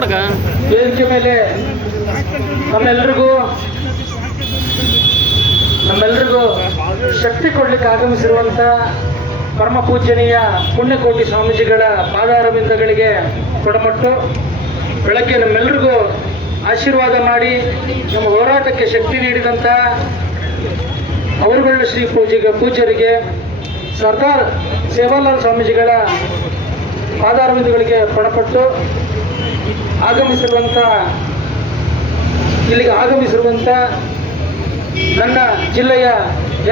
ಕೊಡಕ ವೇದಿಕೆ ಮೇಲೆ ನಮ್ಮೆಲ್ಲರಿಗೂ ಶಕ್ತಿ ಕೊಡ್ಲಿಕ್ಕೆ ಆಗಮಿಸಿರುವಂತ ಪರಮ ಪೂಜನೀಯ ಪುಣ್ಯಕೋಟಿ ಸ್ವಾಮೀಜಿಗಳ ಪಾದಾರವಿಂದಗಳಿಗೆ ಕೊಡಮಟ್ಟು ಬೆಳಗ್ಗೆ ನಮ್ಮೆಲ್ಲರಿಗೂ ಆಶೀರ್ವಾದ ಮಾಡಿ ನಮ್ಮ ಹೋರಾಟಕ್ಕೆ ಶಕ್ತಿ ನೀಡಿದಂಥ ಅವರುಗಳ ಶ್ರೀ ಪೂಜ್ಯರಿಗೆ ಸರ್ದಾರ್ ಸೇವಾಲಾಲ್ ಸ್ವಾಮೀಜಿಗಳ ಪಾದಾರವಿಂದಗಳಿಗೆ ಕೊಡಪಟ್ಟು ಇಲ್ಲಿಗೆ ಆಗಮಿಸಿರುವಂಥ ನನ್ನ ಜಿಲ್ಲೆಯ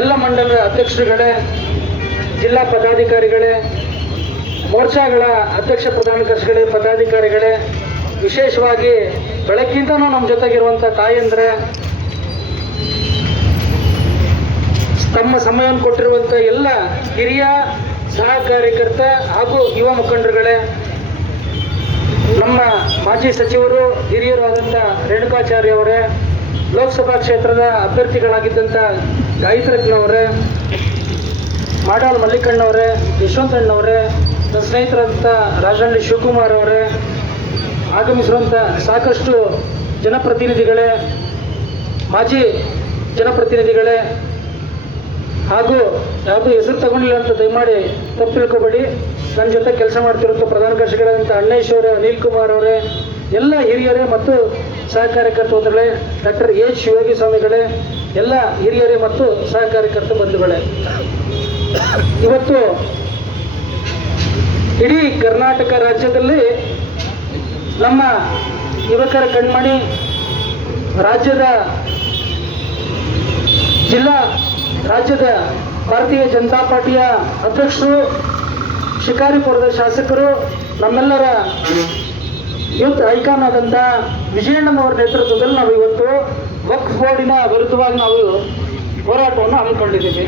ಎಲ್ಲ ಮಂಡಲದ ಅಧ್ಯಕ್ಷರುಗಳೇ, ಜಿಲ್ಲಾ ಪದಾಧಿಕಾರಿಗಳೇ, ಮೋರ್ಚಾಗಳ ಅಧ್ಯಕ್ಷ ಪ್ರಧಾನ ಕಾರ್ಯದರ್ಶಿಗಳೇ, ಪದಾಧಿಕಾರಿಗಳೇ, ವಿಶೇಷವಾಗಿ ಬೆಳಗ್ಗಿಂದನೂ ನಮ್ಮ ಜೊತೆಗಿರುವಂಥ ತಾಯಂದ್ರೆ, ತಮ್ಮ ಸಮಯವನ್ನು ಕೊಟ್ಟಿರುವಂಥ ಎಲ್ಲ ಹಿರಿಯ ಸಹ ಕಾರ್ಯಕರ್ತ ಹಾಗೂ ಯುವ ಮುಖಂಡರುಗಳೇ, ನಮ್ಮ ಮಾಜಿ ಸಚಿವರು ಹಿರಿಯರಾದಂಥ ರೇಣುಕಾಚಾರ್ಯ ಅವರೇ, ಲೋಕಸಭಾ ಕ್ಷೇತ್ರದ ಅಭ್ಯರ್ಥಿಗಳಾಗಿದ್ದಂಥ ಗಾಯತ್ರಜ್ಞವರೇ, ಮಾಡಾಳ್ ಮಲ್ಲಿಕಣ್ಣವರೇ, ಯಶವಂತಣ್ಣವರೇ, ನನ್ನ ಸ್ನೇಹಿತರಾದಂಥ ರಾಜಹಳ್ಳಿ ಶಿವಕುಮಾರ್ ಅವರೇ, ಆಗಮಿಸಿರುವಂಥ ಸಾಕಷ್ಟು ಜನಪ್ರತಿನಿಧಿಗಳೇ, ಮಾಜಿ ಜನಪ್ರತಿನಿಧಿಗಳೇ, ಹಾಗೂ ಯಾವುದು ಹೆಸರು ತಗೊಂಡಿಲ್ಲ ಅಂತ ದಯಮಾಡಿ ತಪ್ಪು ತಿಳ್ಕೊಬೇಡಿ. ನನ್ನ ಜೊತೆ ಕೆಲಸ ಮಾಡ್ತಿರುವಂಥ ಪ್ರಧಾನ ಕಾರ್ಯದರ್ಶಿಗಳಾದಂಥ ಅಣ್ಣೇಶ್ ಅವರೇ, ಅನಿಲ್ ಕುಮಾರ್ ಅವರೇ, ಎಲ್ಲ ಹಿರಿಯರೇ ಮತ್ತು ಸಹ ಕಾರ್ಯಕರ್ತರುಗಳೇ, ಡಾಕ್ಟರ್ ಎಚ್ ಶಿವಯೋಗಿ ಸ್ವಾಮಿಗಳೇ, ಎಲ್ಲ ಹಿರಿಯರೇ ಮತ್ತು ಸಹ ಕಾರ್ಯಕರ್ತ ಬಂಧುಗಳೇ, ಇವತ್ತು ಇಡೀ ಕರ್ನಾಟಕ ರಾಜ್ಯದಲ್ಲಿ ನಮ್ಮ ಯುವಕರ ಕಣ್ಮಣಿ ರಾಜ್ಯದ ಭಾರತೀಯ ಜನತಾ ಪಾರ್ಟಿಯ ಅಧ್ಯಕ್ಷರು, ಶಿಕಾರಿಪುರದ ಶಾಸಕರು, ನಮ್ಮೆಲ್ಲರ ಯೂತ್ ಐಕಾನ್ ಆದಂಥ ವಿಜಯಣ್ಣನವರ ನೇತೃತ್ವದಲ್ಲಿ ನಾವು ಇವತ್ತು ವಕ್ಫ್ ಬೋರ್ಡಿನ ವಿರುದ್ಧವಾಗಿ ನಾವು ಹೋರಾಟವನ್ನು ಹಮ್ಮಿಕೊಂಡಿದ್ದೀವಿ.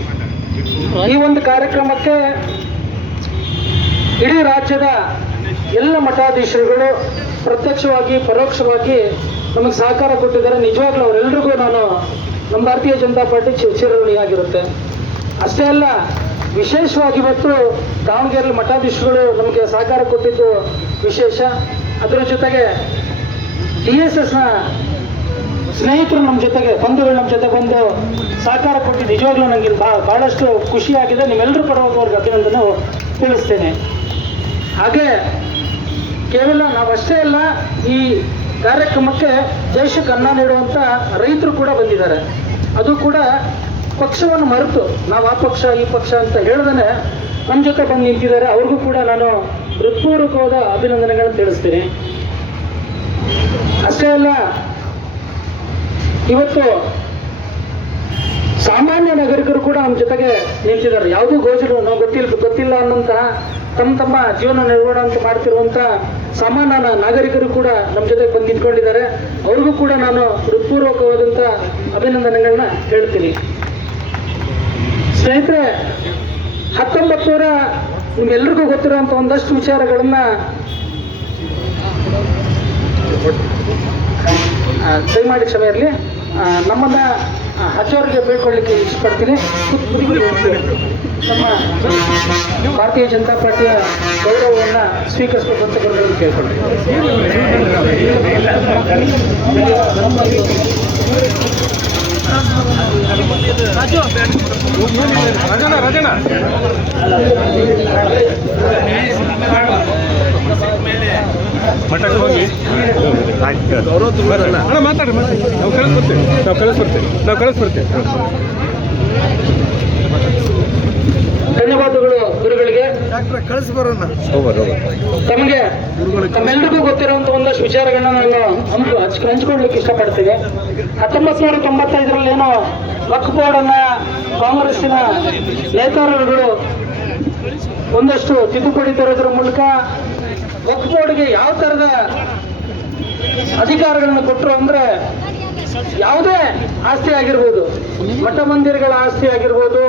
ಈ ಒಂದು ಕಾರ್ಯಕ್ರಮಕ್ಕೆ ಇಡೀ ರಾಜ್ಯದ ಎಲ್ಲ ಮಠಾಧೀಶರುಗಳು ಪ್ರತ್ಯಕ್ಷವಾಗಿ ಪರೋಕ್ಷವಾಗಿ ನಮಗೆ ಸಹಕಾರ ಕೊಟ್ಟಿದ್ದಾರೆ. ನಿಜವಾಗ್ಲೂ ಅವರೆಲ್ಲರಿಗೂ ನಾನು ನಮ್ಮ ಭಾರತೀಯ ಜನತಾ ಪಾರ್ಟಿ ಚಿರಋಣಿಯಾಗಿರುತ್ತೆ. ಅಷ್ಟೇ ಅಲ್ಲ, ವಿಶೇಷವಾಗಿ ಇವತ್ತು ದಾವಣಗೆರೆ ಮಠಾಧೀಶರುಗಳು ನಮಗೆ ಸಹಕಾರ ಕೊಟ್ಟಿದ್ದು ವಿಶೇಷ. ಅದರ ಜೊತೆಗೆ DSSನ ಸ್ನೇಹಿತರು ನಮ್ಮ ಜೊತೆಗೆ, ಬಂಧುಗಳು ನಮ್ಮ ಜೊತೆ ಬಂದು ಸಹಕಾರ ಕೊಟ್ಟು ನಿಜವಾಗ್ಲೂ ನನಗೆ ಭಾಳಷ್ಟು ಖುಷಿಯಾಗಿದೆ. ನಿಮ್ಮೆಲ್ಲರೂ ಪರವಾಗಿ ಅವ್ರಿಗೆ ಅಭಿನಂದನೆ ತಿಳಿಸ್ತೇನೆ. ಹಾಗೆ ಕೇವಲ ನಾವಷ್ಟೇ ಅಲ್ಲ, ಈ ಕಾರ್ಯಕ್ರಮಕ್ಕೆ ದೇಶಕ್ಕೆ ಅನ್ನ ನೀಡುವಂಥ ರೈತರು ಕೂಡ ಬಂದಿದ್ದಾರೆ. ಅದು ಕೂಡ ಪಕ್ಷವನ್ನು ಮರೆತು ನಾವು ಆ ಪಕ್ಷ ಈ ಪಕ್ಷ ಅಂತ ಹೇಳ್ದೇ ನಮ್ಮ ಜೊತೆ ಬಂದು ನಿಂತಿದ್ದಾರೆ. ಅವ್ರಿಗೂ ಕೂಡ ನಾನು ಹೃತ್ಪೂರ್ವಕವಾದ ಅಭಿನಂದನೆಗಳನ್ನು ತಿಳಿಸ್ತೀನಿ. ಅಷ್ಟೇ ಅಲ್ಲ, ಇವತ್ತು ಸಾಮಾನ್ಯ ನಾಗರಿಕರು ಕೂಡ ನಮ್ಮ ಜೊತೆಗೆ ನಿಂತಿದ್ದಾರೆ. ಯಾವುದೂ ಗೋಚರ ನಾವು ಗೊತ್ತಿಲ್ಲ ಅನ್ನೋಂತಹ ತಮ್ಮ ಜೀವನ ನಿರ್ವಹಣೆ ಅಂತ ಮಾಡ್ತಿರುವಂಥ ಸಾಮಾನ್ಯ ನಾಗರಿಕರು ಕೂಡ ನಮ್ಮ ಜೊತೆಗೆ ಬಂದು ನಿಂತ್ಕೊಂಡಿದ್ದಾರೆ. ಅವ್ರಿಗೂ ಕೂಡ ನಾನು ಹೃತ್ಪೂರ್ವಕವಾದಂಥ ಅಭಿನಂದನೆಗಳನ್ನ ಹೇಳ್ತೀನಿ. ಸ್ನೇಹಿತರೆ, 1900 ನಿಮ್ಮೆಲ್ರಿಗೂ ಗೊತ್ತಿರುವಂಥ ಒಂದಷ್ಟು ವಿಚಾರಗಳನ್ನ ದಯಮಾಡಿ ಕ್ಷಮೆ ಇರಲಿ. ನಮ್ಮನ್ನ ಹಚ್ಚೋರಿಗೆ ಬೇಡ್ಕೊಳ್ಳಿಕ್ಕೆ ಇಷ್ಟಪಡ್ತೀನಿ. ನಮ್ಮ ಭಾರತೀಯ ಜನತಾ ಪಾರ್ಟಿಯ ಗೌರವವನ್ನು ಸ್ವೀಕರಿಸಬೇಕು ಅಂತ ಬರೋದನ್ನು ಕೇಳ್ಕೊಳ್ತೀನಿ. ಮಠಕ್ಕೆ ಹೋಗಿ ಗೌರವ ಮಾತಾಡಿ, ನಾವು ಕಳಿಸ್ಬರ್ತೇವೆ. ಧನ್ಯವಾದಗಳು ಗುರುಗಳಿಗೆ. ತಮಗೆ ತಮ್ಮೆಲ್ಲರಿಗೂ ಗೊತ್ತಿರುವಂತ ಒಂದಷ್ಟು ವಿಚಾರಗಳನ್ನ ನಾನು ಹಂಚ್ಕೊಳ್ಲಿಕ್ಕೆ ಇಷ್ಟಪಡ್ತೀನಿ. 1995 ಏನೋ ವಕ್ಫ್ ಬೋರ್ಡ್ ಅನ್ನ ಕಾಂಗ್ರೆಸ್ಸಿನ ನೇತಾರರುಗಳು ಒಂದಷ್ಟು ತಿದ್ದುಪಡಿ ತರೋದ್ರ ಮೂಲಕ ವಕ್ಫ್ ಬೋರ್ಡ್ಗೆ ಯಾವ ತರದ ಅಧಿಕಾರಗಳನ್ನು ಕೊಟ್ಟರು ಅಂದ್ರೆ, ಯಾವುದೇ ಆಸ್ತಿ ಆಗಿರ್ಬೋದು, ಮಠ ಮಂದಿರಗಳ ಆಸ್ತಿ ಆಗಿರ್ಬೋದು,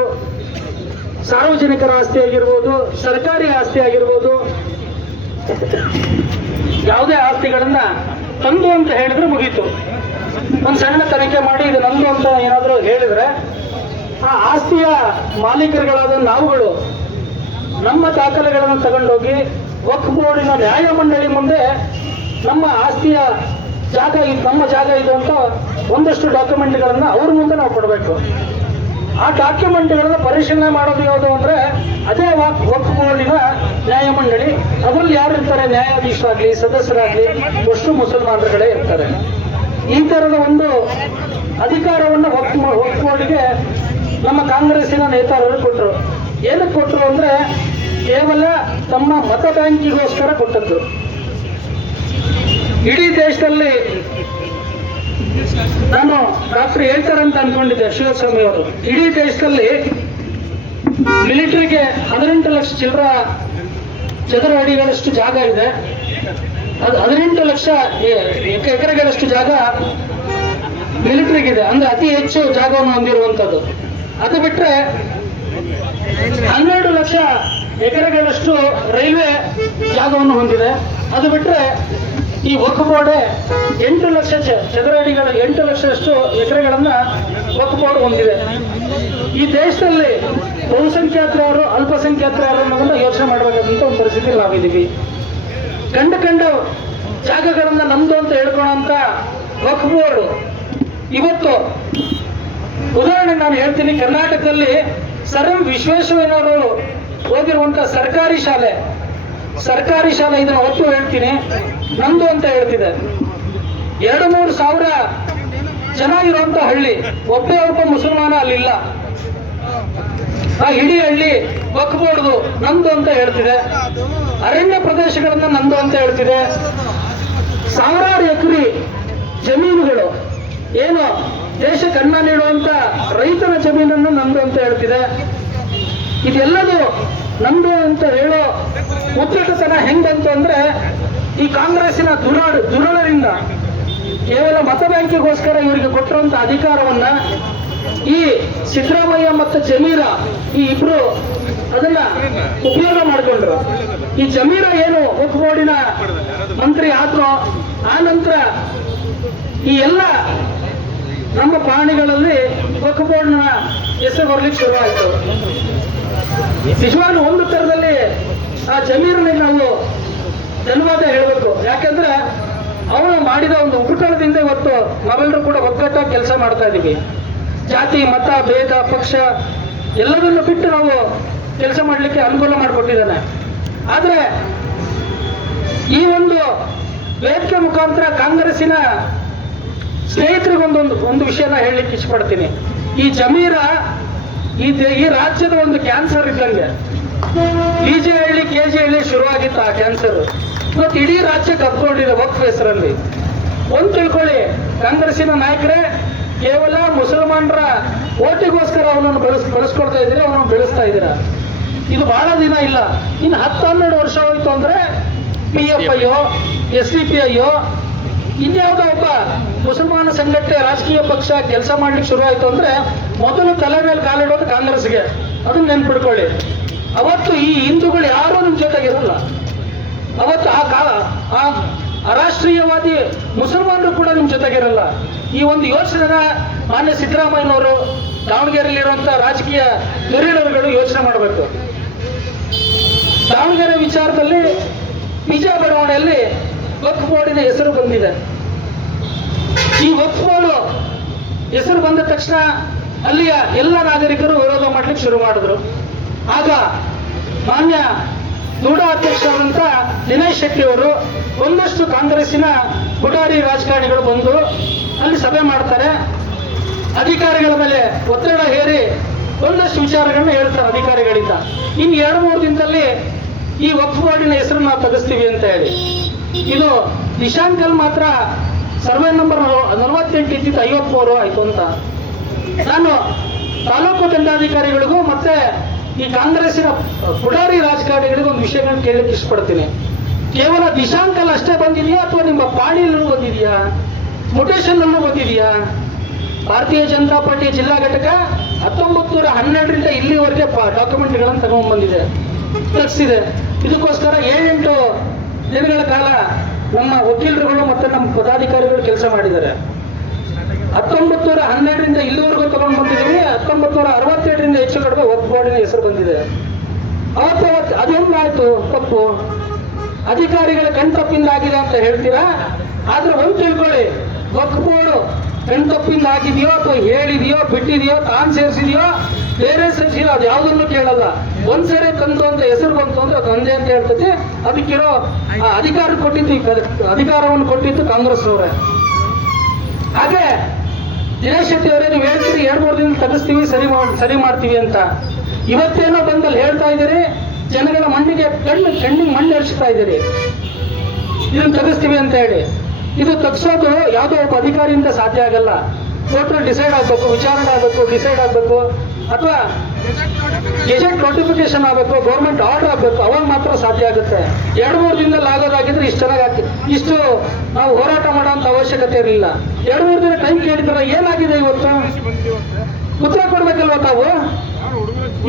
ಸಾರ್ವಜನಿಕರ ಆಸ್ತಿ ಆಗಿರ್ಬೋದು, ಸರ್ಕಾರಿ ಆಸ್ತಿ ಆಗಿರ್ಬೋದು, ಯಾವುದೇ ಆಸ್ತಿಗಳನ್ನ ತಂದು ಅಂತ ಹೇಳಿದ್ರೆ ಮುಗೀತು. ಒಂದು ಸಣ್ಣ ತನಿಖೆ ಮಾಡಿ ಇದು ನಂದು ಅಂತ ಏನಾದರೂ ಹೇಳಿದ್ರೆ, ಆ ಆಸ್ತಿಯ ಮಾಲೀಕರುಗಳಾದ ನಾವುಗಳು ನಮ್ಮ ದಾಖಲೆಗಳನ್ನು ತಗೊಂಡೋಗಿ ವಕ್ಫ್ ಬೋರ್ಡಿನ ನ್ಯಾಯಮಂಡಳಿ ಮುಂದೆ ನಮ್ಮ ಆಸ್ತಿಯ ಜಾಗ ಇದು, ನಮ್ಮ ಜಾಗ ಇದು ಅಂತ ಒಂದಷ್ಟು ಡಾಕ್ಯುಮೆಂಟ್ಗಳನ್ನು ಅವ್ರ ಮುಂದೆ ನಾವು ಕೊಡಬೇಕು. ಆ ಡಾಕ್ಯುಮೆಂಟ್ಗಳನ್ನ ಪರಿಶೀಲನೆ ಮಾಡೋದು ಯಾವುದು ಅಂದರೆ ಅದೇ ವಕ್ಫ್ ಬೋರ್ಡಿನ ನ್ಯಾಯಮಂಡಳಿ. ಅದರಲ್ಲಿ ಯಾರು ಇರ್ತಾರೆ? ನ್ಯಾಯಾಧೀಶರಾಗಲಿ ಸದಸ್ಯರಾಗಲಿ ಅಷ್ಟು ಮುಸಲ್ಮಾನರುಗಳೇ ಇರ್ತಾರೆ. ಈ ಥರದ ಒಂದು ಅಧಿಕಾರವನ್ನು ವಕ್ಫ್ ಬೋರ್ಡ್ಗೆ ನಮ್ಮ ಕಾಂಗ್ರೆಸ್ಸಿನ ನೇತಾರರು ಕೊಟ್ಟರು. ಏನಕ್ಕೆ ಕೊಟ್ಟರು ಅಂದರೆ ಕೇವಲ ತಮ್ಮ ಮತ ಬ್ಯಾಂಕಿಗೋಸ್ಕರ ಕೊಟ್ಟದ್ದು. ಇಡೀ ದೇಶದಲ್ಲಿ ನಾನು ಡಾಕ್ಟರ್ ಹೇಳ್ತಾರೆ ಅಂತ ಅನ್ಕೊಂಡಿದ್ದೆ ಶಿವಸ್ವಾಮಿ ಅವರು, ಇಡೀ ದೇಶದಲ್ಲಿ ಮಿಲಿಟರಿಗೆ 18 ಲಕ್ಷ ಚದರ ಅಡಿಗಳಷ್ಟು ಜಾಗ ಇದೆ. ಅದು 18 ಲಕ್ಷ ಎಕರೆಗಳಷ್ಟು ಜಾಗ ಮಿಲಿಟರಿಗಿದೆ, ಅಂದ್ರೆ ಅತಿ ಹೆಚ್ಚು ಜಾಗವನ್ನು ಹೊಂದಿರುವಂಥದ್ದು. ಅದು ಬಿಟ್ಟರೆ 12 ಲಕ್ಷ ಎಕರೆಗಳಷ್ಟು ರೈಲ್ವೆ ಜಾಗವನ್ನು ಹೊಂದಿದೆ. ಅದು ಬಿಟ್ಟರೆ ಈ ವಕ್ಫ್ ಬೋರ್ಡ್ 8 ಲಕ್ಷ ಚದರ ಅಡಿಗಳ 8 ಲಕ್ಷದಷ್ಟು ಎಕರೆಗಳನ್ನ ವಕ್ಫ್ ಬೋರ್ಡ್ ಹೊಂದಿದೆ. ಈ ದೇಶದಲ್ಲಿ ಬಹುಸಂಖ್ಯಾತರು ಯಾರು ಅಲ್ಪಸಂಖ್ಯಾತರು ಯಾರು ಅನ್ನೋದನ್ನ ಯೋಚನೆ ಮಾಡಬೇಕಂತ ಒಂದು ಪರಿಸ್ಥಿತಿ ನಾವಿದ್ದೀವಿ. ಕಂಡು ಜಾಗಗಳನ್ನ ನಮ್ದು ಅಂತ ಹೇಳ್ಕೊಳ್ಳೋಂಥ ವಕ್ಫ್ ಬೋರ್ಡ್ ಇವತ್ತು ಉದಾಹರಣೆ ನಾನು ಹೇಳ್ತೀನಿ. ಕರ್ನಾಟಕದಲ್ಲಿ ಸರ್ ಎಂ ವಿಶ್ವೇಶ್ವರಯ್ಯನವರು ಓದಿರುವಂಥ ಸರ್ಕಾರಿ ಶಾಲೆ ಇದನ್ನ ಒತ್ತು ಹೇಳ್ತೀನಿ, ನಮ್ದು ಅಂತ ಹೇಳ್ತಿದೆ. 2-3 ಸಾವಿರ ಜನ ಇರುವಂತ ಹಳ್ಳಿ, ಒಬ್ಬ ಮುಸಲ್ಮಾನ ಅಲ್ಲಿಲ್ಲ. ಆ ಇಡೀ ಹಳ್ಳಿ ವಕ್ಫ್ ಬೋರ್ಡ್ದು ನಮ್ದು ಅಂತ ಹೇಳ್ತಿದೆ. ಅರಣ್ಯ ಪ್ರದೇಶಗಳನ್ನ ನಮ್ದು ಅಂತ ಹೇಳ್ತಿದೆ. ಸಾವಿರಾರು ಎಕರೆ ಜಮೀನುಗಳು ಏನು ದೇಶಕ್ಕೆ ಅನ್ನ ನೀಡುವಂತ ರೈತರ ಜಮೀನನ್ನು ನಮ್ದು ಅಂತ ಹೇಳ್ತಿದೆ. ಇದೆಲ್ಲದು ನಮ್ದು ಅಂತ ಹೇಳೋ ಉದ್ದಟತನ ಹೆಂಗಂತ ಅಂದ್ರೆ ಈ ಕಾಂಗ್ರೆಸ್ಸಿನ ದುರುಳರಿಂದ ಕೇವಲ ಮತ ಬ್ಯಾಂಕಿಗೋಸ್ಕರ ಇವರಿಗೆ ಕೊಟ್ಟಿರುವಂತ ಅಧಿಕಾರವನ್ನ ಈ ಸಿದ್ದರಾಮಯ್ಯ ಮತ್ತು ಜಮೀರ ಈ ಇಬ್ರು ಅದನ್ನ ಉಪಯೋಗ ಮಾಡಿಕೊಂಡ್ರು. ಈ ಜಮೀರ ಏನು ವಕ್ಫ್ ಬೋರ್ಡಿನ ಮಂತ್ರಿ ಆದ್ರೂ ಆ ನಂತರ ಈ ಎಲ್ಲ ನಮ್ಮ ಪ್ರಾಣಿಗಳಲ್ಲಿ ವಕ್ಫ್ ಬೋರ್ಡ್ನ ಹೆಸರು ಬರ್ಲಿಕ್ಕೆ ಶುರುವಾಯಿತು. ನಿಜವಾಗ್ಲೂ ಒಂದು ಥರದಲ್ಲಿ ಆ ಜಮೀರನಿಗೆ ನಾವು ಧನ್ಯವಾದ ಹೇಳಬೇಕು. ಯಾಕಂದ್ರೆ ಅವನು ಮಾಡಿದ ಒಂದು ಉಪಕಾರದಿಂದ ಇವತ್ತು ನಾವೆಲ್ಲರೂ ಕೂಡ ಒಗ್ಗಟ್ಟಾಗಿ ಕೆಲಸ ಮಾಡ್ತಾ ಇದ್ದೀವಿ. ಜಾತಿ ಮತ ಭೇದ ಪಕ್ಷ ಎಲ್ಲದನ್ನು ಬಿಟ್ಟು ನಾವು ಕೆಲಸ ಮಾಡಲಿಕ್ಕೆ ಅನುಕೂಲ ಮಾಡಿಕೊಟ್ಟಿದ್ದಾನೆ. ಆದರೆ ಈ ಒಂದು ವೇದಿಕೆ ಮುಖಾಂತರ ಕಾಂಗ್ರೆಸ್ಸಿನ ಸ್ನೇಹಿತರಿಗೊಂದು ವಿಷಯನ ಹೇಳಲಿಕ್ಕೆ ಇಷ್ಟಪಡ್ತೀನಿ. ಈ ಜಮೀರ ಈ ರಾಜ್ಯದ ಒಂದು ಕ್ಯಾನ್ಸರ್ ಇದ್ದಂಗೆ. ಈಜೆ ಹಳ್ಳಿ ಕೆಜೆ ಹಳ್ಳಿ ಶುರುವಾಗಿತ್ತು ಆ ಕ್ಯಾನ್ಸರ್, ಇವತ್ತು ಇಡೀ ರಾಜ್ಯ ಕಪ್ಕೊಂಡಿದೆ ವಕ್ಫ್ ಹೆಸರಲ್ಲಿ. ಒಂದು ತಿಳ್ಕೊಳ್ಳಿ, ಕಾಂಗ್ರೆಸ್ಸಿನ ನಾಯಕರೇ ಕೇವಲ ಮುಸಲ್ಮಾನರ ಓಟಿಗೋಸ್ಕರ ಅವನನ್ನು ಬಳಸ್ಕೊಡ್ತಾ ಇದ್ದೀರಾ, ಅವನನ್ನು ಬೆಳೆಸ್ತಾ ಇದ್ದೀರಾ. ಇದು ಬಹಳ ದಿನ ಇಲ್ಲ, ಇನ್ನು 10-12 ವರ್ಷ ಹೋಯ್ತು ಅಂದ್ರೆ PFI SDPI ಇನ್ಯಾವುದೋ ಒಬ್ಬ ಮುಸಲ್ಮಾನ ಸಂಘಟನೆ ರಾಜಕೀಯ ಪಕ್ಷ ಕೆಲಸ ಮಾಡ್ಲಿಕ್ಕೆ ಶುರು ಆಯ್ತು ಅಂದ್ರೆ ಮೊದಲು ತಲೆ ಮೇಲೆ ಕಾಲಿಡೋದು ಕಾಂಗ್ರೆಸ್ಗೆ. ಅದನ್ನ ನೆನ್ಪಿಡ್ಕೊಳ್ಳಿ. ಅವತ್ತು ಈ ಹಿಂದೂಗಳು ಯಾರೂ ನಿಮ್ಮ ಜೊತೆಗಿರಲ್ಲ. ಅವತ್ತು ಆ ಅರಾಷ್ಟ್ರೀಯವಾದಿ ಮುಸಲ್ಮಾನರು ಕೂಡ ನಿಮ್ಮ ಜೊತೆಗಿರಲ್ಲ. ಈ ಒಂದು ಯೋಚನೆನ ಮಾನ್ಯ ಸಿದ್ದರಾಮಯ್ಯನವರು ದಾವಣಗೆರೆಯಲ್ಲಿರುವಂಥ ರಾಜಕೀಯ ಧುರೀಣರುಗಳು ಯೋಚನೆ ಮಾಡಬೇಕು. ದಾವಣಗೆರೆ ವಿಚಾರದಲ್ಲಿ ನಿಜ ಬಡಾವಣೆಯಲ್ಲಿ ವಕ್ಫ್ ಬೋರ್ಡಿನ ಹೆಸರು ಬಂದಿದೆ. ಈ ವಕ್ಫ್ ಬೋರ್ಡ್ ಹೆಸರು ಬಂದ ತಕ್ಷಣ ಅಲ್ಲಿಯ ಎಲ್ಲ ನಾಗರಿಕರು ವಿರೋಧ ಮಾಡ್ಲಿಕ್ಕೆ ಶುರು ಮಾಡಿದ್ರು. ಆಗ ಮಾನ್ಯ ನೂಡಾ ಅಧ್ಯಕ್ಷರಾದಂಥ ದಿನೇಶ್ ಶೆಟ್ಟಿ ಅವರು ಒಂದಷ್ಟು ಕಾಂಗ್ರೆಸ್ಸಿನ ಪುಟಾರಿ ರಾಜಕಾರಣಿಗಳು ಬಂದು ಅಲ್ಲಿ ಸಭೆ ಮಾಡ್ತಾರೆ. ಅಧಿಕಾರಿಗಳ ಮೇಲೆ ಒತ್ತಡ ಹೇರಿ ಒಂದಷ್ಟು ವಿಚಾರಗಳನ್ನ ಹೇಳ್ತಾರೆ ಅಧಿಕಾರಿಗಳಿಂದ. ಇನ್ನು 2-3 ದಿನದಲ್ಲಿ ಈ ವಕ್ಫ್ ಬೋರ್ಡಿನ ಹೆಸರನ್ನು ನಾವು ತೆಗೆಸ್ತೀವಿ ಅಂತ ಹೇಳಿ. ಇದು ನಿಶಾಂಕಲ್ ಮಾತ್ರ ಸರ್ವೆ ನಂಬರ್ 48 ಇದ್ದಿದ್ದು 53 ಆಯ್ತು ಅಂತ. ನಾನು ತಾಲೂಕು ದಂಡಾಧಿಕಾರಿಗಳಿಗೂ ಮತ್ತೆ ಈ ಕಾಂಗ್ರೆಸ್ಸಿನ ಪುಡಾರಿ ರಾಜಕಾರಣಿಗಳಿಗೂ ಒಂದು ವಿಷಯಗಳನ್ನ ಕೇಳಲಿಕ್ಕೆ ಇಷ್ಟಪಡ್ತೀನಿ. ಕೇವಲ ದಿಶಾಂಕಲ್ ಅಷ್ಟೇ ಬಂದಿದೆಯಾ ಅಥವಾ ನಿಮ್ಮ ಪಾಣಿಯಲ್ಲೂ ಬಂದಿದೆಯಾ, ಮುಟೇಶನ್ನಲ್ಲೂ ಬಂದಿದೆಯಾ? ಭಾರತೀಯ ಜನತಾ ಪಾರ್ಟಿ ಜಿಲ್ಲಾ ಘಟಕ 1912ರಿಂದ ಇಲ್ಲಿವರೆಗೆ ಡಾಕ್ಯುಮೆಂಟ್ಗಳನ್ನು ತಗೊಂಡ್ಬಂದಿದೆ, ತರಿಸಿದೆ. ಇದಕ್ಕೋಸ್ಕರ 7-8 ದಿನಗಳ ಕಾಲ ನಮ್ಮ ವಕೀಲರುಗಳು ಮತ್ತು ನಮ್ಮ ಪದಾಧಿಕಾರಿಗಳು ಕೆಲಸ ಮಾಡಿದ್ದಾರೆ. 1912ರಿಂದ ಇಲ್ಲಿವರೆಗೂ ತಗೊಂಡು ಬಂದಿದ್ದೀವಿ. 1967ರಿಂದ ಹೆಚ್ಚು ಕಡಿಮೆ ವಕ್ಫ್ ಬೋರ್ಡಿನ ಹೆಸರು ಬಂದಿದೆ. ಅವತ್ತು ಅದೊಂದು ಆಯ್ತು ತಪ್ಪು. ಅಧಿಕಾರಿಗಳ ಕಣ್ತಪ್ಪಿಂದ ಆಗಿದೆ ಅಂತ ಹೇಳ್ತೀರಾ. ಆದ್ರೆ ಒಂದು ತಿಳ್ಕೊಳ್ಳಿ, ವಕ್ಫ್ ಬೋರ್ಡ್ ಕಣ್ತಪ್ಪಿಂದ ಆಗಿದೆಯೋ ಅಥವಾ ಹೇಳಿದೆಯೋ ಬಿಟ್ಟಿದೆಯೋ ತಾನು ಸೇರಿಸಿದೆಯೋ ಬೇರೆ ಸೇರಿಸಿದೆಯೋ ಅದು ಯಾವುದನ್ನು ಕೇಳಲ್ಲ. ಒಂದ್ಸರಿ ತಂದು ಅಂತ ಹೆಸರು ಬಂತು ಅಂದ್ರೆ ಅದು ಒಂದೇ ಅಂತ ಹೇಳ್ತದೆ. ಅದಕ್ಕಿರೋ ಅಧಿಕಾರವನ್ನು ಕೊಟ್ಟಿದ್ದು ಕಾಂಗ್ರೆಸ್ ಅವರೇ. ಹಾಗೆ ದಿನೇಶ್ ಶೆಟ್ಟಿ ಅವರೇ, ನೀವು ಹೇಳ್ತೀರಿ 2-3 ದಿನ ತೆಗೆಸ್ತೀವಿ, ಸರಿ ಮಾಡ್ತೀವಿ ಅಂತ. ಇವತ್ತೇನೋ ಬಂದಲ್ಲಿ ಹೇಳ್ತಾ ಇದ್ದೀರಿ, ಜನಗಳ ಕಣ್ಣಿಗೆ ಮಣ್ಣು ಎರಚ್ತಾ ಇದ್ದೀರಿ ಇದನ್ನು ತೆಗೆಸ್ತೀವಿ ಅಂತ ಹೇಳಿ. ಇದು ತಗ್ಸೋದು ಯಾವುದೋ ಒಬ್ಬ ಅಧಿಕಾರಿಯಿಂದ ಸಾಧ್ಯ ಆಗಲ್ಲ. ಕೋರ್ಟಲ್ಲಿ ಡಿಸೈಡ್ ಆಗಬೇಕು, ವಿಚಾರಣೆ ಆಗಬೇಕು, ಡಿಸೈಡ್ ಆಗಬೇಕು, ಅಥವಾ ಗೆಜೆಟ್ ನೋಟಿಫಿಕೇಶನ್ ಆಗಬೇಕು, ಗೌರ್ಮೆಂಟ್ ಆರ್ಡರ್ ಆಗಬೇಕು, ಅವಾಗ ಮಾತ್ರ ಸಾಧ್ಯ ಆಗುತ್ತೆ. 2-3 ದಿನದಲ್ಲಿ ಆಗೋದಾಗಿದ್ರೆ ಇಷ್ಟು ಚೆನ್ನಾಗಿ ಇಷ್ಟು ನಾವು ಹೋರಾಟ ಮಾಡೋಂಥ ಅವಶ್ಯಕತೆ ಇರಲಿಲ್ಲ. 2-3 ದಿನ ಟೈಮ್ ಕೇಳಿದ್ರೆ ಏನಾಗಿದೆ ಇವತ್ತು ಉತ್ತರ ಕೊಡ್ಬೇಕಲ್ವ ತಾವು?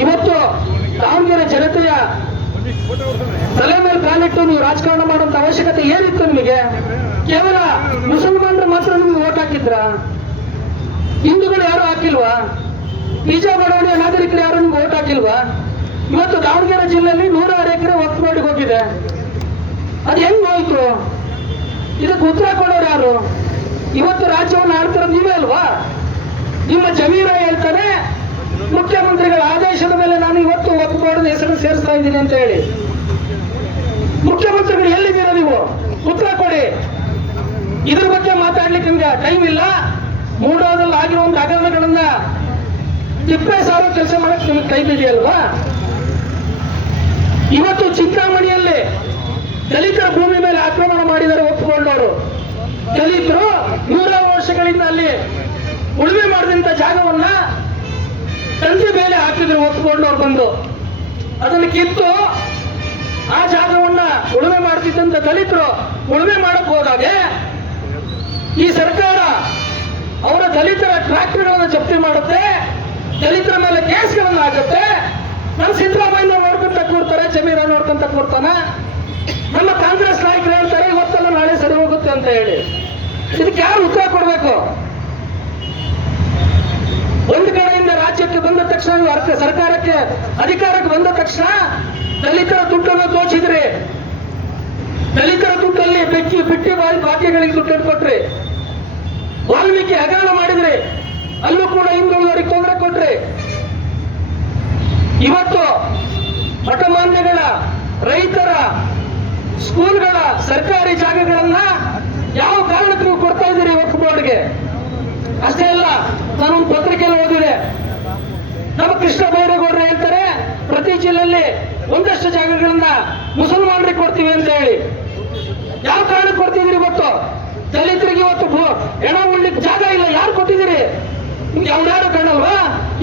ಇವತ್ತು ದಾವಣಗೆರೆ ಜನತೆಯ ತಲೆ ಮೇಲೆ ಕಾಲಿಟ್ಟು ನೀವು ರಾಜಕಾರಣ ಮಾಡುವಂತ ಅವಶ್ಯಕತೆ ಏನಿತ್ತು ನಿಮಗೆ? ಕೇವಲ ಮುಸಲ್ಮಾನರು ಮಾತ್ರ ನಿಮ್ಗೆ ಓಟ್ ಹಾಕಿದ್ರ? ಹಿಂದೂಗಳು ಯಾರು ಹಾಕಿಲ್ವಾ? ನಿಜ ಬಡವಣೆಯ ನಾಗರಿಕರು ಯಾರು ನಿಮ್ಗೆ ಓಟ್ ಹಾಕಿಲ್ವಾ? ಇವತ್ತು ದಾವಣಗೆರೆ ಜಿಲ್ಲೆಯಲ್ಲಿ 106 ಎಕರೆ ವಕ್ಫ್ ಬೋರ್ಡ್ಗೆ ಹೋಗಿದೆ. ಅದು ಹೆಂಗ್ ಹೋಯ್ತು? ಇದಕ್ಕೆ ಉತ್ತರ ಕೊಡೋರು ಯಾರು? ಇವತ್ತು ರಾಜ್ಯವನ್ನು ಆಡ್ತಿರೋದು ನೀವೇ ಅಲ್ವಾ? ನಿಮ್ಮ ಜಮೀರ ಹೇಳ್ತಾರೆ ಮುಖ್ಯಮಂತ್ರಿಗಳ ಆದೇಶದ ಮೇಲೆ ನಾನು ಇವತ್ತು ವಕ್ಫ್ ಬೋರ್ಡ್ ಹೆಸರು ಸೇರಿಸ್ತಾ ಇದ್ದೀನಿ ಅಂತ ಹೇಳಿ. ಮುಖ್ಯಮಂತ್ರಿಗಳು ಎಲ್ಲಿದ್ದೀರಾ ನೀವು? ಉತ್ತರ ಕೊಡಿ. ಇದ್ರ ಬಗ್ಗೆ ಮಾತಾಡ್ಲಿಕ್ಕೆ ನಿಮ್ಗೆ ಟೈಮ್ ಇಲ್ಲ. ಮೂಡೋದ್ರಲ್ಲಿ ಆಗಿರುವಂತ ಹಗರಣಗಳನ್ನ ತಿಪ್ಪೆ ಸಾರೋ ಕೆಲಸ ಮಾಡಕ್ಕೆ ನಿಮ್ಗೆ ಟೈಮ್ ಇದೆಯಲ್ವಾ? ಇವತ್ತು ಚಿಂತಾಮಣಿಯಲ್ಲಿ ದಲಿತರ ಭೂಮಿ ಮೇಲೆ ಆಕ್ರಮಣ ಮಾಡಿದ್ದಾರೆ ವಕ್ಫ್ ಬೋರ್ಡ್ ಅವರು. ದಲಿತರು 100 ವರ್ಷಗಳಿಂದ ಅಲ್ಲಿ ಉಳುಮೆ ಮಾಡಿದಂತ ಜಾಗವನ್ನ ತಂತಿ ಮೇಲೆ ಹಾಕಿದ್ರು ವಕ್ಫ್ ಬೋರ್ಡ್ ಅವ್ರು ಬಂದು ಅದನ್ನು ಕಿತ್ತು ಆ ಜಾಗವನ್ನ ಉಳುಮೆ ಮಾಡ್ತಿದ್ದಂತ ದಲಿತರು ಉಳುಮೆ ಮಾಡಕ್ ಹೋದಾಗೆ ಈ ಸರ್ಕಾರ ಅವರ ದಲಿತರ ಟ್ರಾಕ್ಟರ್ಗಳನ್ನು ಜಪ್ತಿ ಮಾಡುತ್ತೆ, ದಲಿತರ ಮೇಲೆ ಕೇಸ್ಗಳನ್ನು ಹಾಕುತ್ತೆ. ನಮ್ಮ ಸಿದ್ದರಾಮಯ್ಯ ನೋಡ್ಕೊಂತ ಕೂರ್ತಾರೆ, ಜಮೀರ ನೋಡ್ಕೊಂತ ಕೂರ್ತಾನ. ನಮ್ಮ ಕಾಂಗ್ರೆಸ್ ನಾಯಕರು ಹೇಳ್ತಾರೆ ಇವತ್ತಲ್ಲ ನಾಳೆ ಸರಿ ಹೋಗುತ್ತೆ ಅಂತ ಹೇಳಿ. ಇದಕ್ಕೆ ಯಾರು ಉತ್ತರ ಕೊಡಬೇಕು? ಒಂದು ಕಡೆಯಿಂದ ರಾಜ್ಯಕ್ಕೆ ಬಂದ ತಕ್ಷಣ, ಸರ್ಕಾರಕ್ಕೆ ಅಧಿಕಾರಕ್ಕೆ ಬಂದ ತಕ್ಷಣ ದಲಿತರ ದುಡ್ಡನ್ನು ದೋಚಿದ್ರಿ. ದಲಿತರ ದುಡ್ಡಲ್ಲಿ ಬಿಟ್ಟಿ ಭಾಗ್ಯಗಳಿಗೆ ದುಡ್ಡು ಕೊಟ್ರಿ. ವಾಲ್ಮೀಕಿ ಹಗರಣ ಮಾಡಿದ್ರಿ, ಅಲ್ಲೂ ಕೂಡ ಹಿಂದುಳಿದವರಿಗೆ ತೊಂದರೆ ಕೊಟ್ರಿ. ಇವತ್ತು ಮಠಮಾನ್ಯಗಳ, ರೈತರ, ಸ್ಕೂಲ್ಗಳ, ಸರ್ಕಾರಿ ಜಾಗಗಳನ್ನ ಯಾವ ಕಾರಣಕ್ಕೆ ನೀವು ಕೊಡ್ತಾ ಇದ್ದೀರಿ ವಕ್ಫ್ ಬೋರ್ಡ್ಗೆ? ಅಷ್ಟೇ ಅಲ್ಲ, ನಾನೊಂದು ಪತ್ರಿಕೆಯಲ್ಲಿ ಓದಿದೆ, ನಮ್ಮ ಕೃಷ್ಣ ಬೈರೇಗೌಡರು ಹೇಳ್ತಾರೆ ಪ್ರತಿ ಜಿಲ್ಲೆಯಲ್ಲಿ ಒಂದಷ್ಟು ಜಾಗಗಳನ್ನ ಮುಸಲ್ಮಾನರಿಗೆ ಕೊಡ್ತೀವಿ ಅಂತ ಹೇಳಿ. ಯಾವ ಕಾರಣಕ್ಕೆ ಕೊಡ್ತಿದ್ದೀರಿ? ಇವತ್ತು ದಲಿತರಿಗೆ ಇವತ್ತು ಹೆಣ ಉಳ್ಳಿಕ್ಕೆ ಜಾಗ ಇಲ್ಲ. ಯಾರು ಕೊಟ್ಟಿದ್ದೀರಿ? ನಿಮ್ಗೆ ಯಾವ್ದಾರು ಕಾಣಲ್ವಾ?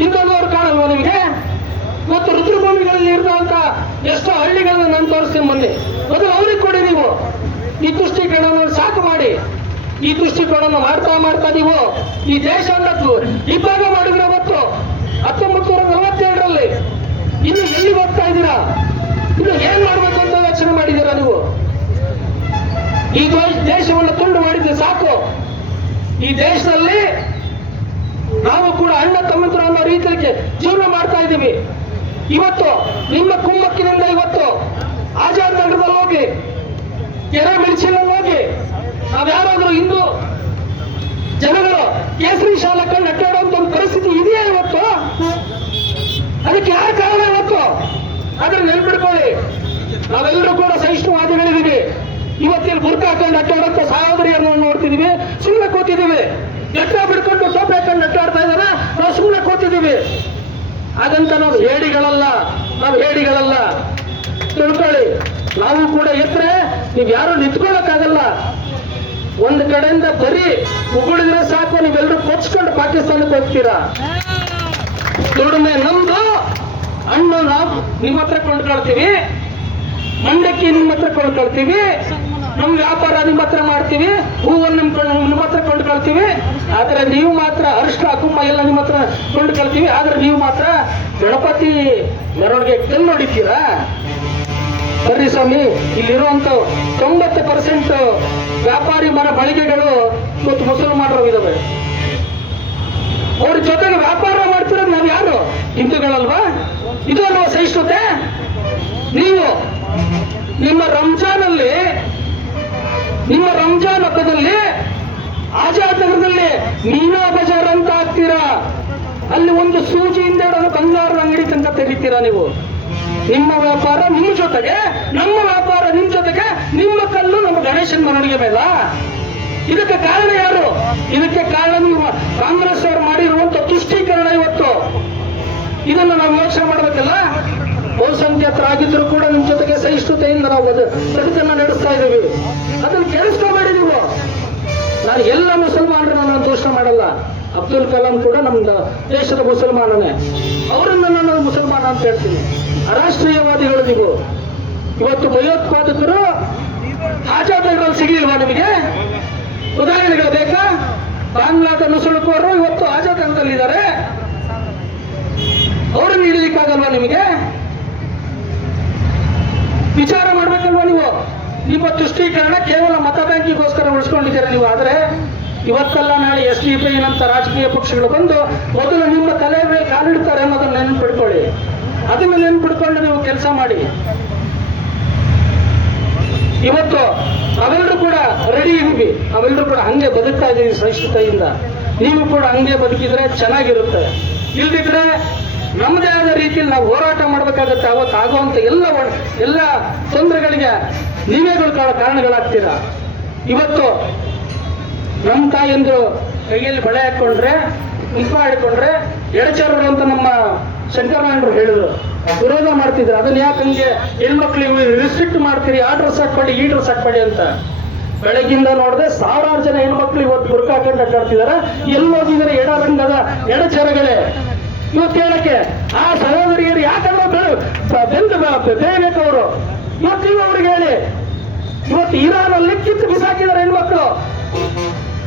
ಇನ್ನೊಂದವರು ಕಾಣಲ್ವಾ ನಿಮ್ಗೆ? ಇವತ್ತು ರುದ್ರಭೂಮಿಗಳಲ್ಲಿ ಇರುವಂತ ಎಷ್ಟೋ ಹಳ್ಳಿಗಳನ್ನ ನಾನು ತೋರಿಸ್ತೀನಿ ಬನ್ನಿ. ಮೊದಲು ಅವ್ರಿಗೆ ಕೊಡಿ. ನೀವು ಈ ತುಷ್ಟೀಕರಣವನ್ನು ಸಾಕು ಮಾಡಿ. ಈ ದೃಷ್ಟಿಕೋನ ಮಾಡ್ತಾ ನೀವು ಈ ದೇಶವನ್ನು ಇಬ್ಬಾಗ ಮಾಡಿದ್ರೆ ಅವತ್ತು 1942ರಲ್ಲಿ ಇನ್ನು ಎಲ್ಲಿ ಹೋಗ್ತಾ ಇದ್ದೀರಾ? ಇನ್ನು ಏನ್ ಮಾಡ್ಬೇಕು ಅಂತ ಯೋಚನೆ ಮಾಡಿದ್ದೀರಾ ನೀವು? ಈ ದೇಶವನ್ನು ತುಂಡು ಮಾಡಿದ್ರೆ ಸಾಕು. ಈ ದೇಶದಲ್ಲಿ ನಾವು ಕೂಡ ಅಣ್ಣ ತಮ್ಮಂತರು ಅನ್ನೋ ರೀತಿಯಲ್ಲಿ ಜೀವನ ಮಾಡ್ತಾ ಇದ್ದೀವಿ. ಇವತ್ತು ನಿಮ್ಮ ಕುಮ್ಮಕ್ಕಿನಿಂದ ಇವತ್ತು ಆಜಾದ್ ನಗರದಲ್ಲಿ ಹೋಗಿ, ಕೆರೆ ಮಿರ್ಚಿನಲ್ಲಿ ಹೋಗಿ, ನಾವ್ಯಾರಾದ್ರೂ ಹಿಂದೂ ಜನಗಳು ಕೇಸರಿ ಶಾಲೆ ಕಂಡು ಅಡ್ಡಾಡುವಂತ ಒಂದು ಪರಿಸ್ಥಿತಿ ಇದೆಯಾ ಇವತ್ತು? ಅದಕ್ಕೆ ಯಾರ ಕಾರಣ ಇವತ್ತು? ಆದ್ರೆ ನೆನ್ಪಿಡ್ಕೊಳ್ಳಿ, ನಾವೆಲ್ಲರೂ ಕೂಡ ಸಹಿಷ್ಣುವಾದಿಗಳಿದ್ದೀವಿ. ಇವತ್ತಿನ ಬುರ್ಕ ಹಾಕೊಂಡು ಅಡ್ಡಾಡೋಂಥ ಸಹೋದರಿಯರನ್ನು ನೋಡ್ತಿದೀವಿ, ಸುಮ್ಮನೆ ಕೂತಿದ್ದೀವಿ. ಎಟ್ಟ ಬಿಡ್ಕೊಂಡು ಟೋಪಿ ಹಾಕೊಂಡು ಅಡ್ಡಾಡ್ತಾ ಇದಾರ, ನಾವು ಸುಮ್ಮನೆ ಕೂತಿದ್ದೀವಿ. ಹಾಗಂತ ನಾವು ಹೇಡಿಗಳಲ್ಲ ತಿಳ್ಕೊಳ್ಳಿ. ನಾವು ಕೂಡ ಎತ್ತರೆ ನೀವ್ ಯಾರು ನಿಂತ್ಕೊಳ್ಳಕ್ಕಾಗಲ್ಲ. ಒಂದು ಕಡೆಯಿಂದ ಬರೀ ಉಗುಳಿದ್ರೆ ಸಾಕು, ನೀವೆಲ್ಲರೂ ಕೊಚ್ಕೊಂಡು ಪಾಕಿಸ್ತಾನಕ್ಕೆ ಹೋಗ್ತೀರಾ. ದುಡಿಮೆ ನಮ್ದು, ಹಣ್ಣು ನಾವು ನಿಮ್ಮ ಹತ್ರ ಕೊಂಡ್ಕೊಳ್ತೀವಿ, ಮಂಡಕ್ಕಿ ನಿಮ್ಮ ಹತ್ರ ಕೊಂಡ್ಕೊಳ್ತೀವಿ, ನಮ್ ವ್ಯಾಪಾರ ನಿಮ್ಮ ಹತ್ರ ಮಾಡ್ತೀವಿ, ಹೂವನ್ನು ನಿಮ್ಮ ಹತ್ರ ಕೊಂಡ್ಕೊಳ್ತೀವಿ. ಆದ್ರೆ ನೀವು ಮಾತ್ರ ಅರಿಷ್ಟ ಕುಂಭ ಎಲ್ಲ ನಿಮ್ಮ ಹತ್ರ ಕೊಂಡ್ಕೊಳ್ತೀವಿ. ಆದ್ರೆ ನೀವು ಮಾತ್ರ ಗಣಪತಿ ಮೆರವಣಿಗೆ ಕಲ್ಲು ಹೊಡಿತೀರಾ? ಬರ್ರಿ ಸ್ವಾಮಿ, ಇಲ್ಲಿರುವಂತ 90% ವ್ಯಾಪಾರಿ ಮರ ಮಳಿಗೆಗಳು ಇವತ್ತು ಮುಸಲ್ಮಾನರು ಇದಾವೆ. ಅವ್ರ ಜೊತೆಗೆ ವ್ಯಾಪಾರ ಮಾಡ್ತಿರೋದು ನಾವು ಯಾರು? ಹಿಂದೂಗಳಲ್ವಾ? ಇದು ಅಲ್ವಾ ಸಹಿಷ್ಣುತೆ? ನೀವು ನಿಮ್ಮ ರಂಜಾನ್ ಹಬ್ಬದಲ್ಲಿ ಆಜಾದ್ ನಗರದಲ್ಲಿ ಮೀನಾ ಬಜಾರ್ ಅಂತ ಹಾಕ್ತೀರಾ. ಅಲ್ಲಿ ಒಂದು ಸೂಜಿಯಿಂದ ಹಿಡಿದು ಬಂಗಾರದ ಅಂಗಡಿ ತನಕ ತೆರೀತೀರಾ ನೀವು. ನಿಮ್ಮ ವ್ಯಾಪಾರ ನಿಮ್ಮ ಜೊತೆಗೆ, ನಮ್ಮ ವ್ಯಾಪಾರ ನಿಮ್ಮ ಜೊತೆಗೆ, ನಿಮ್ಮ ಕಲ್ಲು ನಮ್ಮ ಗಣೇಶನ ಮೆರವಣಿಗೆ ಮೇಲ. ಇದಕ್ಕೆ ಕಾರಣ ಯಾರು? ಇದಕ್ಕೆ ಕಾರಣ ನೀವು ಕಾಂಗ್ರೆಸ್ ಅವರು ಮಾಡಿರುವಂತ ತುಷ್ಟೀಕರಣ. ಇವತ್ತು ಇದನ್ನು ನಾವು ಯೋಚನೆ ಮಾಡಬೇಕಲ್ಲ. ಬಹುಸಂಖ್ಯಾತರಾಗಿದ್ರು ಕೂಡ ನಿಮ್ಮ ಜೊತೆಗೆ ಸಹಿಷ್ಣುತೆಯಿಂದ ನಾವು ಬದುಕನ್ನು ನಡೆಸ್ತಾ ಇದ್ದೀವಿ. ಅದನ್ನು ಕೇಳಿಸ್ಕೊಬೇಡಿ ನೀವು. ನಾನು ಎಲ್ಲ ಮುಸಲ್ಮಾನರು ನಾನು ದೋಷ ಮಾಡಲ್ಲ. ಅಬ್ದುಲ್ ಕಲಾಂ ಕೂಡ ನಮ್ಮ ದೇಶದ ಮುಸಲ್ಮಾನನೇ. ಅವರನ್ನ ನಾನು ಮುಸಲ್ಮಾನ ಅಂತ ಹೇಳ್ತೀನಿ. ಅರಾಷ್ಟ್ರೀಯವಾದಿಗಳು ನೀವು. ಇವತ್ತು ಭಯೋತ್ಪಾದಕರು ಆಜಾದ್ ನಗರಲ್ಲಿ ಸಿಗಲಿಲ್ವಾ ನಿಮಗೆ? ಉದಾಹರಣೆಗಳು ಬೇಕಾ? ಬಾಂಗ್ಲಾದ ನುಸುಳುಕೋರು ಇವತ್ತು ಆಜಾದ್ ನಗರದಲ್ಲಿದ್ದಾರೆ. ಅವರನ್ನು ಹಿಡಿಲಿಕ್ಕಾಗಲ್ವಾ ನಿಮಗೆ? ವಿಚಾರ ಮಾಡ್ಬೇಕಲ್ವಾ ನೀವು? ನಿಮ್ಮ ತುಷ್ಟೀಕರಣ ಕೇವಲ ಮತ ಬ್ಯಾಂಕಿಗೋಸ್ಕರ ಉಳಿಸ್ಕೊಂಡಿದ್ದೀರಾ ನೀವು. ಆದರೆ ಇವತ್ತಲ್ಲ ನಾಳೆ SDPI ನಂತ ರಾಜಕೀಯ ಪಕ್ಷಗಳು ಬಂದು ಮೊದಲು ನಿಮ್ಮ ತಲೆ ಮೇಲೆ ಕಾಲಿಡ್ತಾರೆ ಅನ್ನೋದನ್ನ ನೆನಪಿಡ್ಕೊಳ್ಳಿ. ಅದನ್ನ ನೆನಪಿಡ್ಕೊಂಡು ನೀವು ಕೆಲಸ ಮಾಡಿ. ಇವತ್ತು ನಾವೆಲ್ಲರೂ ಕೂಡ ರೆಡಿ ಇದೀವಿ. ನಾವೆಲ್ಲರೂ ಕೂಡ ಹಂಗೆ ಬದುಕ್ತಾ ಇದ್ದೀವಿ ಸಹಿಷ್ಣುತೆಯಿಂದ. ನೀವು ಕೂಡ ಹಂಗೆ ಬದುಕಿದ್ರೆ ಚೆನ್ನಾಗಿರುತ್ತೆ. ಇಲ್ದಿದ್ರೆ ನಮ್ಮದೇ ಆದ ರೀತಿಯಲ್ಲಿ ನಾವು ಹೋರಾಟ ಮಾಡಬೇಕಾಗತ್ತೆ. ಅವತ್ತು ಆಗುವಂತ ಎಲ್ಲ ತೊಂದರೆಗಳಿಗೆ ನೀವೇಗಳು ಕಾರಣಗಳಾಗ್ತೀರಾ. ಇವತ್ತು ನಮ್ಮ ತಾಯಂದ್ರು ಕೈಯಲ್ಲಿ ಬಳೆ ಹಾಕೊಂಡ್ರೆ, ಮುಖ ಹಿಡ್ಕೊಂಡ್ರೆ ಎಡಚರರು ಅಂತ ನಮ್ಮ ಶಂಕರನಾರಾಯಣರು ಹೇಳಿದ್ರು. ವಿರೋಧ ಮಾಡ್ತಿದ್ರು. ಅದನ್ನ ಯಾಕೆ ಹಂಗೆ ಹೆಣ್ಮಕ್ಳಿಗೆ ರಿಸ್ಟ್ರಿಕ್ಟ್ ಮಾಡ್ತೀರಿ? ಆ ಡ್ರೆಸ್ ಹಾಕ್ಬೇಡಿ, ಈ ಡ್ರೆಸ್ ಹಾಕ್ಬೇಡಿ ಅಂತ. ಬೆಳಗ್ಗಿಂದ ನೋಡಿದ್ರೆ ಸಾವಿರಾರು ಜನ ಹೆಣ್ಮಕ್ಳು ಇವತ್ತು ಬುರ್ಕ ಹಾಕೊಂಡು ಅಡ್ಡಾಡ್ತಿದಾರೆ. ಎಲ್ಲಿ ಹೋಗಿದ್ದಾರೆ ಎಡ ರಂಗದ ಎಡಚರಗಳೇ. ಇವತ್ತು ಹೇಳಕ್ಕೆ ಆ ಸಹೋದರಿಯರು ಯಾಕಂದ್ರೆ ಬೇಯಬೇಕು ಅವರು. ಇವತ್ತು ನೀವು ಅವ್ರಿಗೆ ಹೇಳಿ. ಇವತ್ತು ಇರಾನಲ್ಲಿ ಕಿತ್ತು ಬಿಸಾಕಿದ್ದಾರೆ ಹೆಣ್ಮಕ್ಳು.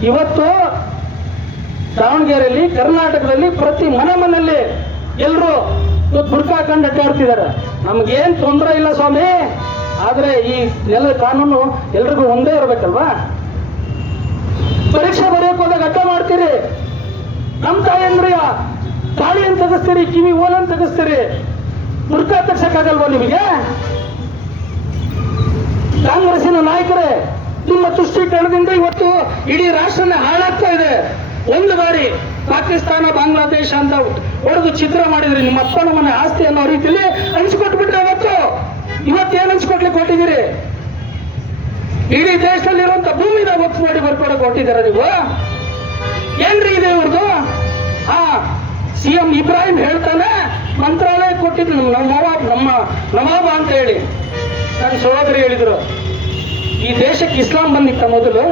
ಇವತ್ತು ದಾವಣಗೆರೆಯಲ್ಲಿ, ಕರ್ನಾಟಕದಲ್ಲಿ ಪ್ರತಿ ಮನೆಯಲ್ಲಿ ಎಲ್ಲರೂ ಇವತ್ತು ಬುರ್ಕ ಹಾಕೊಂಡು ಅಡ್ಡಾಡ್ತಿದ್ದಾರೆ. ನಮ್ಗೇನ್ ತೊಂದರೆ ಇಲ್ಲ ಸ್ವಾಮಿ. ಆದ್ರೆ ಈ ನೆಲದ ಕಾನೂನು ಎಲ್ರಿಗೂ ಒಂದೇ ಇರ್ಬೇಕಲ್ವಾ? ಪರೀಕ್ಷೆ ಬರೆಯಕ್ ಹೋದಾಗ ಅಡ್ಡ ಮಾಡ್ತೀರಿ. ನಮ್ ತಾಯಂದ್ರಿಯ ತಾಳಿಯನ್ನು ತೆಗೆಸ್ತೀರಿ, ಕಿವಿ ಓಲನ್ನು ತೆಗೆಸ್ತೀರಿ. ಬುರ್ಕ ತೆಗ್ಸಕ್ಕಾಗಲ್ವಾ ನಿಮಗೆ? ಕಾಂಗ್ರೆಸ್ಸಿನ ನಾಯಕರೇ, ನಿಮ್ಮ ತುಷ್ಟೀಕರಣದಿಂದ ಇವತ್ತು ಇಡೀ ರಾಷ್ಟ್ರನೇ ಹಾಳಾಗ್ತಾ ಇದೆ. ಒಂದು ಬಾರಿ ಪಾಕಿಸ್ತಾನ, ಬಾಂಗ್ಲಾದೇಶ ಅಂತ ಹೊಡೆದು ಚಿತ್ರ ಮಾಡಿದ್ರಿ. ನಿಮ್ಮ ಅಪ್ಪನ ಮನೆ ಆಸ್ತಿ ಅನ್ನೋ ರೀತಿಯಲ್ಲಿ ಹಂಚಿಕೊಟ್ಬಿಟ್ರೆ ಇವತ್ತೇನು ಹಂಚ್ಕೊಟ್ಲಿಕ್ಕೆ ಕೊಟ್ಟಿದ್ದೀರಿ? ಇಡೀ ದೇಶದಲ್ಲಿರುವಂತ ಭೂಮಿನ ಒತ್ತು ಮಾಡಿ ಬರ್ಕೊಡಕ್ಕೆ ಹೊಟ್ಟಿದ್ದೀರ ನೀವು. ಏನ್ರಿ ಇದೆ ಇವ್ರದ್ದು? CM ಇಬ್ರಾಹಿಂ ಹೇಳ್ತಾನೆ, ಮಂತ್ರಾಲಯ ಕೊಟ್ಟಿದ್ದು ನಮ್ಮ ನವಾಬ ಅಂತ ಹೇಳಿ. ನನ್ನ ಸಹೋದರಿ ಹೇಳಿದ್ರು, ಈ ದೇಶಕ್ಕೆ ಇಸ್ಲಾಂ ಬಂದಿತ್ತ ಮೊದಲು?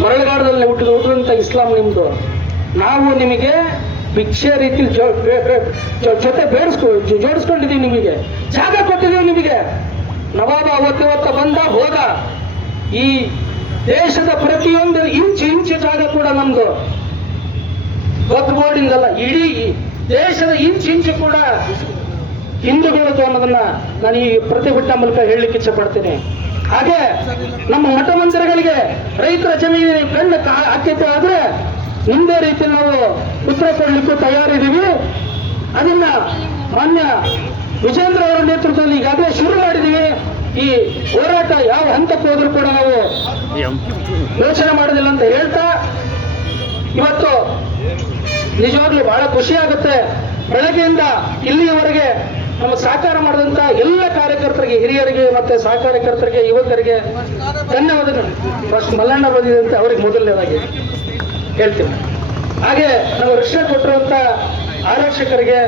ಮರಳುಗಾಡದಲ್ಲಿ ಹುಟ್ಟಿದಂತ ಇಸ್ಲಾಂ ನಿಮ್ದು. ನಾವು ನಿಮಗೆ ಭಿಕ್ಷೆ ರೀತಿಲಿ ಜೊತೆ ಜೋಡಿಸ್ಕೊಂಡಿದೀವಿ. ನಿಮಗೆ ಜಾಗ ಕೊಟ್ಟಿದ್ದೀವಿ. ನಿಮಗೆ ನವಾಬ ಅವತ್ತು ಬಂದ ಹೋದ. ಈ ದೇಶದ ಪ್ರತಿಯೊಂದು ಇಂಚು ಜಾಗ ಕೂಡ ನಮ್ದು. ವಕ್ಫ್ ಬೋರ್ಡಿಂದಲ್ಲ, ಇಡೀ ದೇಶದ ಇಂಚು ಕೂಡ ಹಿಂದೂಗಳದು ಅನ್ನೋದನ್ನ ನಾನು ಈ ಪ್ರತಿಭಟನೆ ಮೂಲಕ ಹೇಳಲಿಕ್ಕೆ ಇಚ್ಛೆ ಪಡ್ತೀನಿ. ಹಾಗೆ ನಮ್ಮ ಮಠ ಮಂದಿರಗಳಿಗೆ ರೈತರ ಜಮೀನಿನ ಕಣ್ಣು ಆದ್ಯತೆ ಆದ್ರೆ ನಿಮ್ದೇ ರೀತಿ ನಾವು ಉತ್ತರ ಕೊಡ್ಲಿಕ್ಕೂ ತಯಾರಿದ್ದೀವಿ. ಅದನ್ನ ಮಾನ್ಯ ವಿಜೇಂದ್ರ ಅವರ ನೇತೃತ್ವದಲ್ಲಿ ಈಗಾಗಲೇ ಶುರು ಮಾಡಿದ್ದೀವಿ. ಈ ಹೋರಾಟ ಯಾವ ಹಂತಕ್ಕೆ ಹೋದ್ರೂ ಕೂಡ ನಾವು ಯೋಚನೆ ಮಾಡೋದಿಲ್ಲ ಅಂತ ಹೇಳ್ತಾ, ಇವತ್ತು ನಿಜವಾಗ್ಲೂ ಬಹಳ ಖುಷಿ ಆಗುತ್ತೆ. ಬೆಳಗ್ಗೆಯಿಂದ ಇಲ್ಲಿಯವರೆಗೆ ನಮ್ಮ ಸಹಕಾರ ಮಾಡಿದಂತ ಎಲ್ಲ ಕಾರ್ಯಕರ್ತರಿಗೆ, ಹಿರಿಯರಿಗೆ, ಮತ್ತೆ ಸಹಕಾರ್ಯಕರ್ತರಿಗೆ, ಯುವಕರಿಗೆ ಧನ್ಯವಾದಗಳು. ಫಸ್ಟ್ ಮಲ್ಲಣ್ಣ ಬಂದಿದಂತೆ ಅವರಿಗೆ ಮೊದಲನೇದಾಗಿ ಹೇಳ್ತೀನಿ. ಹಾಗೆ ನಾವು ರಕ್ಷಣೆ ಕೊಟ್ಟಿರುವಂತ ಆರಕ್ಷಕರಿಗೆ,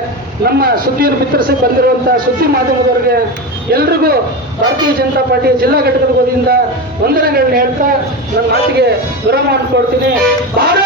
ನಮ್ಮ ಸುದ್ದಿಯನ್ನು ಬಿತ್ತರಿಸಿ ಬಂದಿರುವಂತಹ ಸುದ್ದಿ ಮಾಧ್ಯಮದವರಿಗೆ ಎಲ್ರಿಗೂ ಭಾರತೀಯ ಜನತಾ ಪಾರ್ಟಿಯ ಜಿಲ್ಲಾ ಘಟಕದ ವತಿಯಿಂದ ವಂದನೆಗಳನ್ನ ಹೇಳ್ತಾ ನನ್ನ ಮಾತಿಗೆ ವಿರಾಮ ಕೊಡ್ತೀನಿ. ಭಾರತ